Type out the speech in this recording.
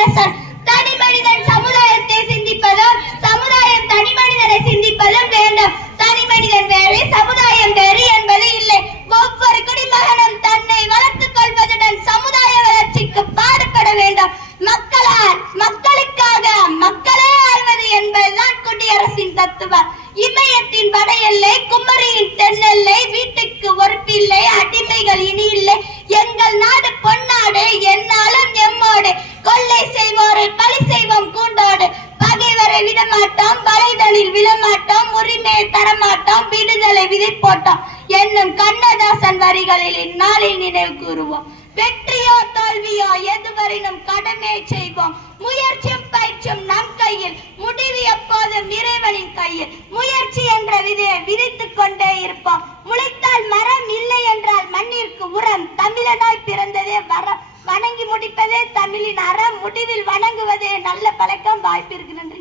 குடியரசன். தனி மனிதன் சமுதாயத்தை சிந்திப்பதும் சமுதாயம் தனி மனிதனை சிந்திப்பதும் வேண்டும். தனி மனிதன் வேறு சமுதாயம் வேறு என்பது இல்லை. ஒவ்வொரு குடிமகனும் தன்னை வளர்த்துக் கொள்வதுடன் சமுதாய வளர்ச்சிக்கு பாடுபட வேண்டும். மக்களால் மக்களுக்காக மக்களே ஆள்வது என்பதுதான் குடியரசின் தத்துவம். இமயத்தின் வட எல்லை, குமரியின் தென்னெல்லை, வீட்டுக்கு ஒரு பிள்ளை, அடிமைகள் இனி இல்லை. எங்கள் நாடு பொன்னாடு, என்னாலும் எம்மோடு. கொள்ளை செய்வோரை பழி செய்வோம் கூண்டோடு. பகைவரை விடமாட்டோம், வலைதனில் விழமாட்டோம், உரிமையை தரமாட்டோம், விடுதலை விதை போட்டோம் என்னும் கண்ணதாசன் வரிகளில் இந்நாளில் நினைவு கூறுவோம். வெற்றியோ தோல்வியோ எதுவரையினும் கடமை செய்வோம். முயற்சியும் பயிற்சியும் நம் கையில், முடிவு எப்போதும் இறைவனின் கையில். முயற்சி என்ற விதையை விதைத்துக் கொண்டே இருப்போம். முளைத்தால் மரம், இல்லை என்றால் மண்ணிற்கு உரம். தமிழனாய் பிறந்ததே வரம், வணங்கி முடிப்பதே தமிழின் அறம். முடிவில் வணங்குவதே நல்ல பழக்கம். வாய்ப்பிற்கு நன்றி.